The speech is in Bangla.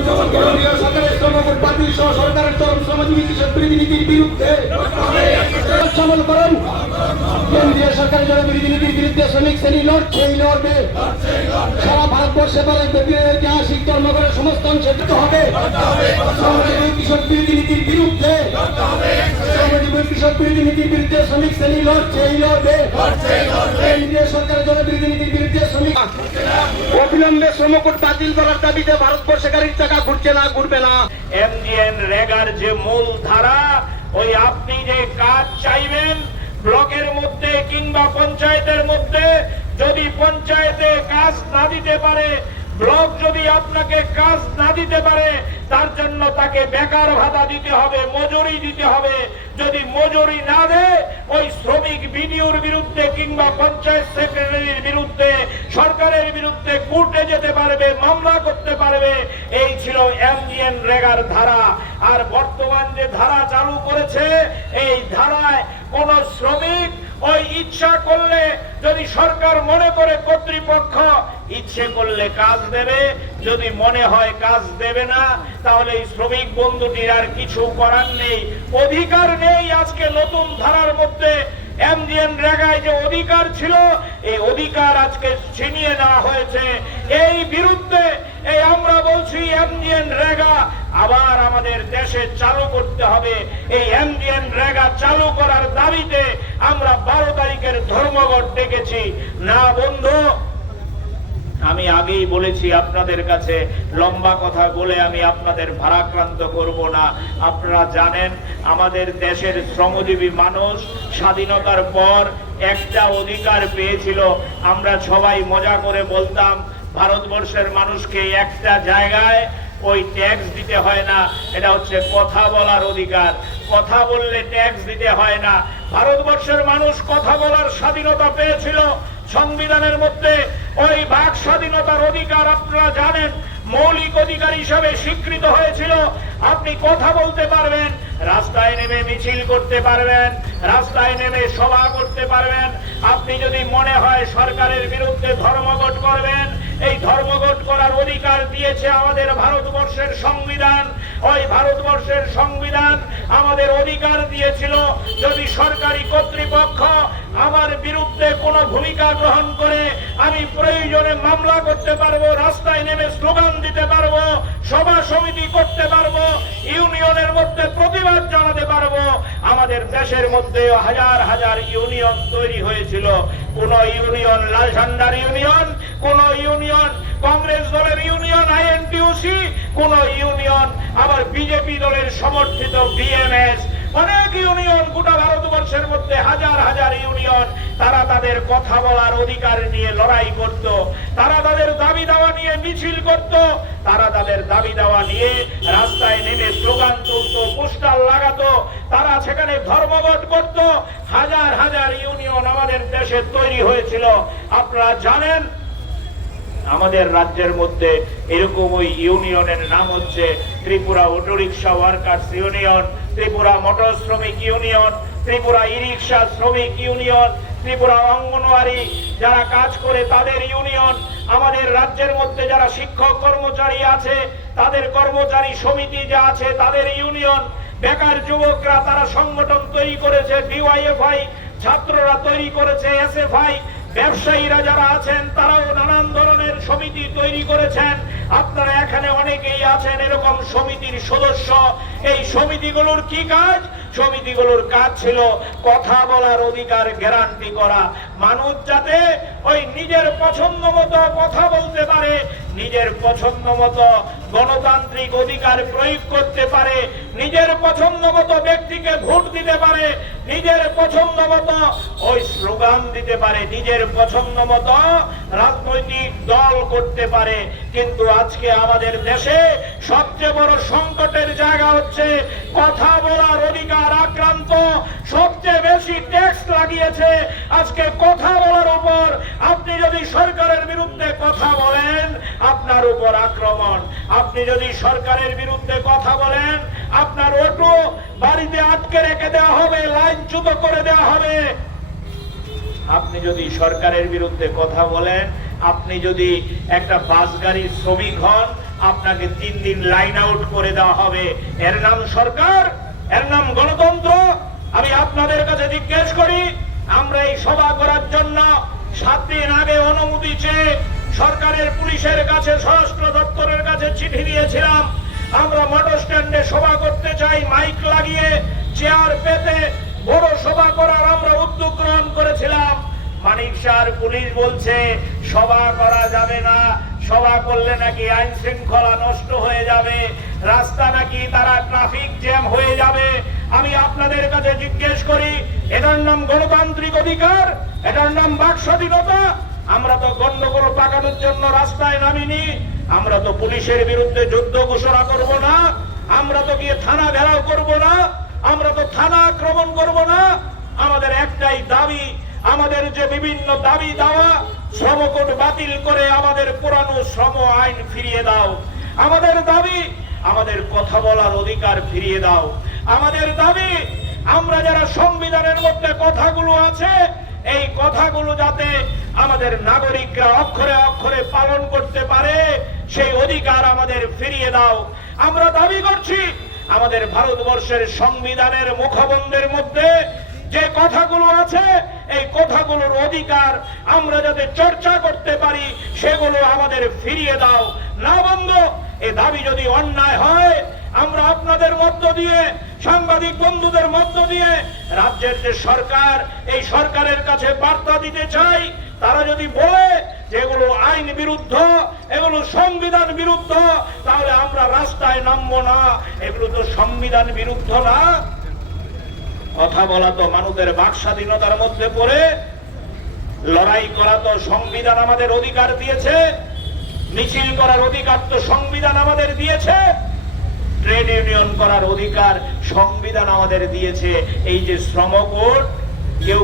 সরকারের শ্রমকোট বাতিল সহ সরকারের চরম শ্রমজীবী কৃষক বিরোধী নীতির বিরুদ্ধে সবল করুন। কেন্দ্রীয় সরকারের জনবিরোধী নীতির বিরুদ্ধে শ্রমিক শ্রেণি লড়ছেই লড়বে। সারা ভারতবর্ষে বলে ঐতিহাসিক ধর্মঘটের সমস্ত অংশে হবে। কৃষক বিরোধী নীতির বিরুদ্ধে। কৃষক বিরোধী নীতির বিরুদ্ধে শ্রমিক শ্রেণি লড়ছেই লড়বে। কেন্দ্রীয় সরকারের জনবিরোধী নীতির বিরুদ্ধে শ্রমিক অবিলম্বে শ্রমকোট বাতিল করার দাবিতে ভারতবর্ষে গাড়ির টাকা ঘুরছে না, ঘুরবে না। এমজিএন রেগার যে মূল ধারা ওই আপনি যে কাজ চাইবেন, ব্লকের মধ্যে কিংবা পঞ্চায়েতের মধ্যে, যদি পঞ্চায়েতে কাজ না দিতে পারে, ব্লক যদি আপনাকে কাজ না দিতে পারে, তার জন্য তাকে বেকার ভাতা দিতে হবে, মজুরি দিতে হবে। যদি মজুরি না দেয়, ওই শ্রমিক বিডিওর বিরুদ্ধে কিংবা পঞ্চায়েত বিরুদ্ধে সরকারের বিরুদ্ধে কোর্টে যেতে পারবে, মামলা করতে পারবে, এই ছিল এমজিএন রেগার ধারা। আর বর্তমান যে ধারা চালু করেছে, এই ধারায় কোন শ্রমিক ওই ইচ্ছা করলে, যদি সরকার মনে করে কর্তৃপক্ষ ইচ্ছে করলে কাজ দেবে, যদি মনে হয় কাজ দেবে না, তাহলে এই শ্রমিক বন্ধুটির আর কিছু করার নেই, অধিকার নেই আজকে নতুন ধারার মধ্যে। এমজিএন রেগায় যে অধিকার ছিল এই অধিকার আজকে ছিনিয়ে নেওয়া হয়েছে। এই বিরুদ্ধে, এই আমরা বলছি এমজিএন রেগা, আবার আমাদের দেশে চালু করতে হবে। এই এমজিএন রেগা চালু করার দাবিতে আমরা বারো তারিখের ধর্মঘট ডেকেছি। না বন্ধু আমি আগেই বলেছি আপনাদের কাছে লম্বা কথা বলে আমি আপনাদের ভারাক্রান্ত করব না। আপনারা জানেন, আমাদের দেশের শ্রমজীবী মানুষ স্বাধীনতার পর একটা অধিকার পেয়েছিল। আমরা সবাই মজা করে বলতাম, ভারতবর্ষের মানুষকে একটা জায়গায় ওই ট্যাক্স দিতে হয় না, এটা হচ্ছে কথা বলার অধিকার। কথা বললে ট্যাক্স দিতে হয় না। ভারতবর্ষের মানুষ কথা বলার স্বাধীনতা পেয়েছিল। সংবিধানের মধ্যে ওই বাক স্বাধীনতার অধিকার আপনারা জানেন, মৌলিক অধিকার হিসাবে স্বীকৃত হয়েছিল। আপনি কথা বলতে পারবেন, রাস্তায় নেমে মিছিল করতে পারবেন, রাস্তায় নেমে সভা করতে পারবেন। আপনি যদি মনে হয় সরকারের বিরুদ্ধে ধর্মঘট করবেন, এই ধর্মঘট করার অধিকার দিয়েছে আমাদের ভারতবর্ষের সংবিধান। ওই ভারতবর্ষের সংবিধান আমাদের অধিকার দিয়েছিল। যদি সরকারি কর্তৃপক্ষ আমার বিরুদ্ধে কোনো ভূমিকা গ্রহণ করে আমি প্রয়োজনে মামলা করতে পারব, রাস্তায় নেমে স্লোগান দিতে পারব, সভা সমিতি করতে পারব, ইউনিয়নের মধ্যে প্রতিবাদ জানাতে পারব। আমাদের দেশের মধ্যে হাজার হাজার ইউনিয়ন তৈরি হয়েছিল। কোন ইউনিয়ন লাল ঝান্ডার ইউনিয়ন, কোন ইউনিয়ন কংগ্রেস দলের ইউনিয়ন, আইএনটিউসি, কোন ইউনিয়ন, আবার বিজেপি দলের সমর্থিত বিএমএস। অনেক ইউনিয়ন গোটা ভারতবর্ষের মধ্যে হাজার তাদের কথা বলার অধিকার নিয়ে লড়াই করত, তারা তাদের দাবি দাওয়া নিয়ে মিছিল করত, তারা তাদের দাবি দাওয়া নিয়ে রাস্তায় নেমে স্লোগান তুলত পোস্টার লাগাতো, তারা সেখানে ধর্মঘট করত। হাজার হাজার ইউনিয়ন আমাদের দেশে তৈরি হয়েছিল। আপনারা জানেন, আমাদের রাজ্যের মধ্যে এরকম ওই ইউনিয়নের নাম হচ্ছে Tripura auto rickshaw workers union, Tripura motor শ্রমিক ইউনিয়ন, ত্রিপুরা ই রিক্সা শ্রমিক ইউনিয়ন ত্রিপুরা অঙ্গনওয়াড়ি যারা কাজ করে তাদের ইউনিয়ন, আমাদের রাজ্যের মধ্যে যারা শিক্ষক কর্মচারী আছে, তাদের কর্মচারী সমিতি যা আছে তাদের ইউনিয়ন, বেকার যুবকরা তারা সংগঠন তৈরি করেছে, ডিওয়াইএফআই ছাত্ররা তৈরি করেছে, এসএফআই, ব্যবসায়ীরা যারা আছেন তারাও নানান ধরনের সমিতি তৈরি করেছেন। আপনারা এখানে অনেকেই আছেন, এরকম সমিতির সদস্য। এই সমিতিগুলোর কি কাজ? সমিতিগুলোর কাজ ছিল কথা বলার অধিকার গ্যারান্টি করা। মানুষ যাতে ওই নিজের পছন্দ মতো কথা বলতে পারে নিজের পছন্দ মতো গণতান্ত্রিক অধিকার প্রয়োগ করতে পারে, নিজের পছন্দ মতো ব্যক্তিকে ভোট দিতে পারে, নিজের পছন্দ মতো ওই স্লোগান দিতে পারে, নিজের পছন্দ মতো রাজনৈতিক দল করতে পারে। কিন্তু আজকে আমাদের দেশে সবচেয়ে বড় সংকটের জায়গা হচ্ছে কথা বলার অধিকার আক্রান্ত, সবচেয়ে বেশি ট্যাক্স লাগিয়েছে। আজকে কথা বলার উপর আপনি যদি সরকারের বিরুদ্ধে কথা বলেন আপনার উপর আক্রমণ। আপনি যদি সরকারের বিরুদ্ধে কথা বলেন, আপনার অটো বাড়িতে আটকে রেখে দেওয়া হবে লাইনচ্যুত করে দেওয়া হবে। আপনি যদি সরকারের বিরুদ্ধে কথা বলেন, আপনি যদি একটা বাস গাড়ির শ্রমিক হন, আপনাকে তিন দিন লাইন আউট করে দেওয়া হবে। এর নাম সরকার, এর নাম গণতন্ত্র। আমি আপনাদের কাছে জিজ্ঞেস করি, আমরা এই সভা করার জন্য সাত দিন আগে অনুমতি চেয়ে সরকারের পুলিশের কাছে স্বরাষ্ট্র দপ্তরের কাছে চিঠি দিয়েছিলাম আমরা মোটর স্ট্যান্ডে সভা করতে চাই, মাইক লাগিয়ে, চেয়ার পেতে, বড় সভা করার আমরা উদ্যোগ গ্রহণ করেছিলাম। মানিক শাহর পুলিশ বলছে, সভা করা যাবে না, সভা করলে নাকি আইন শৃঙ্খলা নষ্ট হয়ে যাবে, রাস্তা নাকি তারা ট্রাফিক জ্যাম হয়ে যাবে। আমি আপনাদের কাছে জিজ্ঞেস করি, এটার নাম গণতান্ত্রিক অধিকার, এটার নাম বাক স্বাধীনতা আমরা তো গন্ডগোল পাকানোর জন্য রাস্তায় নামিনি, আমরা তো পুলিশের বিরুদ্ধে যুদ্ধ ঘোষণা করব না, আমরা তো গিয়ে থানা ঘেরাও করব না, আমরা তো থানা আক্রমণ করব না। আমাদের একটাই দাবি, আমাদের যে বিভিন্ন দাবি দাওয়া শ্রমকোট বাতিল করে আমাদের পুরানো শ্রম আইন ফিরিয়ে দাও। আমাদের দাবি, আমাদের কথা বলার অধিকার ফিরিয়ে দাও। আমাদের দাবি, আমরা যারা সংবিধানের মধ্যে কথাগুলো আছে এই কথাগুলো যাতে আমাদের নাগরিকরা অক্ষরে অক্ষরে পালন করতে পারে, সেই অধিকার আমাদের ফিরিয়ে দাও। আমরা দাবি করছি, আমাদের ভারতবর্ষের সংবিধানের মুখবন্ধের মধ্যে যে কথাগুলো আছে, এই কথাগুলোর অধিকার আমরা যাতে চর্চা করতে পারি, সেগুলো আমাদের ফিরিয়ে দাও। না বন্ধ, এ দাবি যদি অন্যায় হয়, আমরা আপনাদের মধ্য দিয়ে সাংবাদিক বন্ধুদের মধ্য দিয়ে রাজ্যের যে সরকার, এই সরকারের কাছে বার্তা দিতে চাই, তারা যদি বলে যে এগুলো আইন বিরুদ্ধ, এগুলো সংবিধান বিরুদ্ধ, তাহলে আমরা রাস্তায় নামবো না। এগুলো তো সংবিধান বিরুদ্ধ না। কথা বলা তো মানুষের বাক স্বাধীনতার মধ্যে পড়ে। লড়াই করা তো সংবিধান আমাদের অধিকার দিয়েছে। মিছিল করার অধিকার তো সংবিধান আমাদের দিয়েছে। ট্রেড ইউনিয়ন করার অধিকার সংবিধান আমাদের দিয়েছে। এই যে শ্রম কোড কেউ